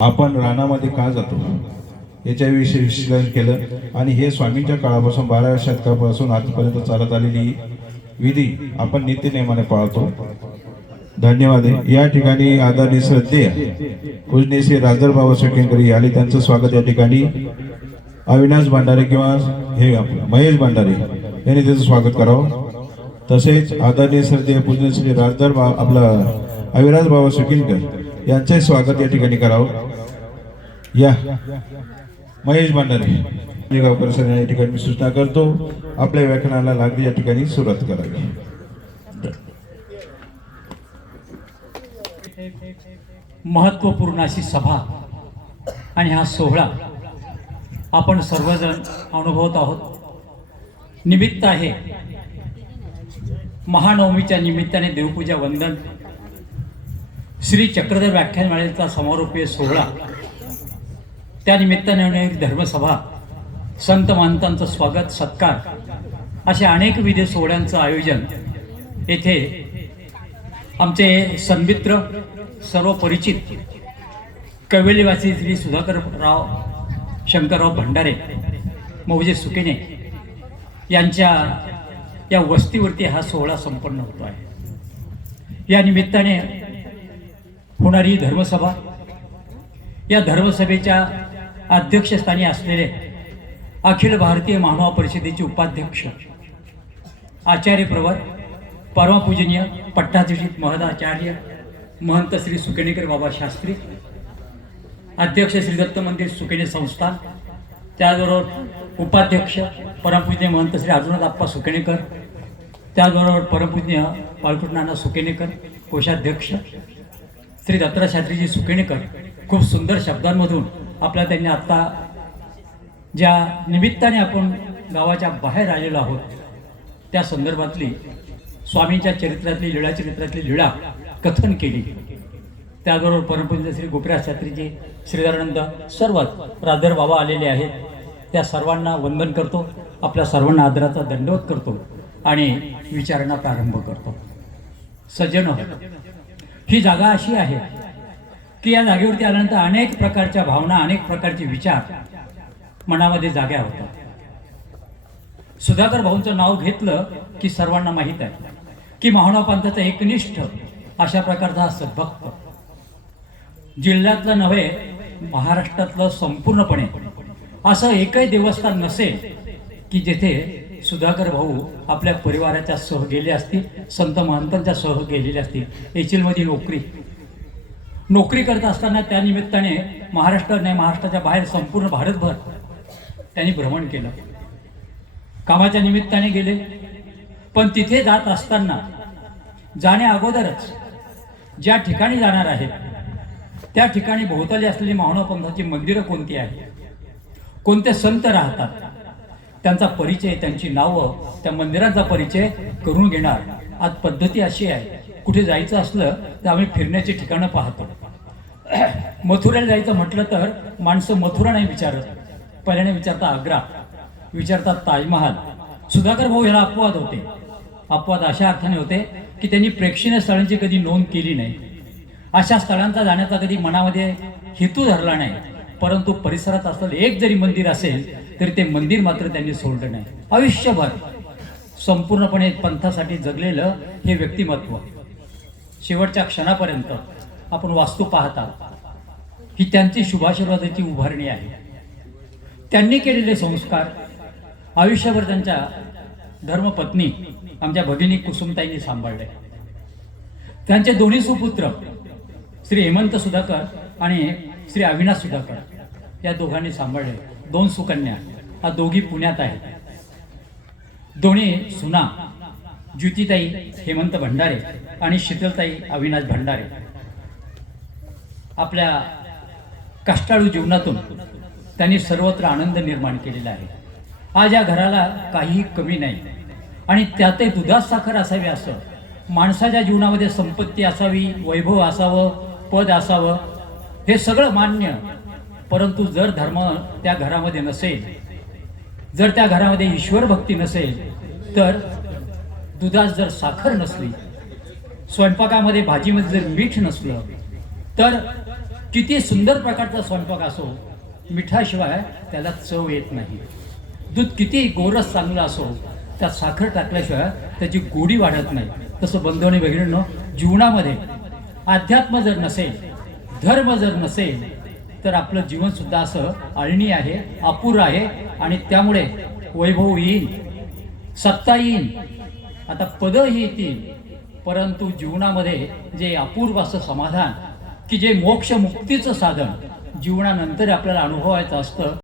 आपण रानामध्ये का जातो याच्याविषयी विश्लेषण केलं आणि हे स्वामींच्या काळापासून 12व्या शतकापासून आजपर्यंत चालत आलेली विधी आपण नित्यनेमाने पाळतो। धन्यवाद। या ठिकाणी आदरणीय श्रद्धेय पूजनीय श्री राजदर बाबा सुकेनकर आले, त्यांचं स्वागत या ठिकाणी अविनाश भंडारे किंवा हे महेश भंडारे यांनी त्याचं स्वागत करावं। तसेच आदरणीय श्रद्धेय पूजनीय श्री राजदर आपला अविनाश बाबा सुकेनकर यांचे स्वागत या ठिकाणी करावं। या महेश भंडारे गावकर सर या ठिकाणी मी सूचना करतो, आपल्या व्याख्यानाला लागली या ठिकाणी सुरुवात करावी। महत्त्वपूर्ण अशी सभा आणि हा सोहळा आपण सर्वजण अनुभवत आहोत। निमित्त आहे महानवमीच्या निमित्ताने देवपूजा वंदन, श्री चक्रधर व्याख्यानमालेचा समारोपीय सोहळा, त्या निमित्ताने होणारी धर्मसभा, संत महंतांचं स्वागत सत्कार, असे अनेक विधी सोहळ्यांचं आयोजन येथे आमचे सन्मित्र सर्व परिचित कवेलीवासी श्री सुधाकरराव शंकरराव भंडारे मौजे सुकेने यांच्या या वस्तीवरती हा सोहळा संपन्न होतो आहे। या निमित्ताने होणारी धर्मसभा, या धर्मसभेच्या अध्यक्षस्थानी असलेले अखिल भारतीय महानुभाव परिषदेचे उपाध्यक्ष आचार्य प्रवर परमपूजनीय पट्टाधिष्ठित महदाचार्य महंत श्री सुकेनेकर बाबा शास्त्री, अध्यक्ष श्री दत्त मंदिर सुकेने संस्थान, त्याचबरोबर उपाध्यक्ष परमपूजनीय महंत श्री अर्जुनाथ आप्पा सुकेनेकर, त्याचबरोबर परमपूजनीय पालकुट नाना सुकेनेकर, कोषाध्यक्ष श्री दत्तराज शास्त्रीजी सुकेनेकर, खूप सुंदर शब्दांमधून आपल्याला त्यांनी आत्ता ज्या निमित्ताने आपण गावाच्या बाहेर आलेलो आहोत त्या संदर्भातली स्वामींच्या चरित्रातली लीळा कथन केली। त्याचबरोबर परमपूज्य श्री गोपीराज शास्त्रीजी, श्रीधरानंद, सर्वच राजदर बाबा आलेले आहेत, त्या सर्वांना वंदन करतो, आपल्या सर्वांना आदराचा दंडवत करतो आणि विचारणा प्रारंभ करतो। सज्जनो, ही जागा अशी आहे की या जागेवरती आल्यानंतर अनेक प्रकारच्या भावना, अनेक प्रकारचे विचार मनामध्ये जाग्या होतात। सुधाकर भाऊंचं नाव घेतलं की सर्वांना माहीत आहे की महानुभाव पंथाचा एकनिष्ठ अशा प्रकारचा हा सद्भक्त, जिल्ह्यातलं नव्हे महाराष्ट्रातलं संपूर्णपणे असं एकही देवस्थान नसेल की जेथे सुधाकर भाऊ आपल्या परिवाराच्या सह गेले असतील, संत महंतांच्या सह गेलेले असतील। एचिलमध्ये नोकरी करत असताना त्या निमित्ताने महाराष्ट्राच्या बाहेर संपूर्ण भारतभर त्यांनी भ्रमण केलं, कामाच्या निमित्ताने गेले। पण तिथे जात असताना जाण्या अगोदरच ज्या ठिकाणी जाणार आहेत त्या ठिकाणी भोवताली असलेली महानुभाव पंथाची मंदिरं कोणती आहेत, कोणते संत राहतात, त्यांचा परिचय, त्यांची नावं, त्या मंदिरांचा परिचय करून घेणार। आज पद्धती अशी आहे, कुठे जायचं असलं तर आम्ही फिरण्याची ठिकाणं पाहतो। मथुरेला जायचं म्हटलं तर माणसं मथुरा नाही विचारत, पहिल्याने विचारतात आग्रा, विचारतात ताजमहाल। सुधाकर भाऊ याला अपवाद होते। अपवाद अशा अर्थाने होते की त्यांनी प्रेक्षणीय स्थळांची कधी नोंद केली नाही, अशा स्थळांचा जाण्याचा कधी मनामध्ये हेतू धरला नाही, परंतु परिसरात असलेलं एक जरी मंदिर असेल तरी ते मंदिर मात्र त्यांनी सोडलं नाही। आयुष्यभर संपूर्णपणे पंथासाठी जगलेलं हे व्यक्तिमत्व शेवटच्या क्षणापर्यंत आपण वास्तू पाहता ही त्यांची शुभाशीर्वादाची उभारणी आहे। त्यांनी केलेले संस्कार आयुष्यभर त्यांच्या धर्मपत्नी आमच्या भगिनी कुसुमताईंनी सांभाळले। त्यांचे दोन्ही सुपुत्र श्री हेमंत सुधाकर आणि श्री अविनाश सुधाकर या दोघांनी सांभाळले। 2 सुकन्या, हा दोघी पुण्यात आहेत। दोन्ही सुना ज्योतिताई हेमंत भंडारे आणि शीतलताई अविनाश भंडारे आपल्या कष्टाळू जीवनातून त्यांनी सर्वत्र आनंद निर्माण केलेला आहे। आज या घराला काहीही कमी नाही आणि त्यातही दुधात साखर असावी असं, माणसाच्या जीवनामध्ये संपत्ती असावी, वैभव असावं, पद असावं, हे सगळं मान्य, परंतु जर धर्म त्या घरामध्ये नसेल, जर त्या घरामध्ये ईश्वर भक्ती नसेल, तर दुधात जर साखर नसली, स्वयंपाकामध्ये भाजीमध्ये जर मीठ नसलं, तर किती सुंदर प्रकारचा स्वयंपाक असो, मिठाशिवाय त्याला चव येत नाही. दूध किती गोरस चांगलं असो, त्यात साखर टाकल्याशिवाय त्याची गोडी वाढत नाही. तसं बंधू आणि भगिनींनो, जीवनामध्ये अध्यात्म जर नसेल, धर्म जर नसेल, तर आपलं जीवनसुद्धा असं अळणी आहे, अपुरं आहे. आणि त्यामुळे वैभव येईल, सत्ता येईल, आता पदं येतील, परंतु जीवनामध्ये जे अपूर्व असं समाधान, की जे मोक्ष मुक्तीचं साधन जीवनानंतर आपल्याला अनुभवायचं असतं,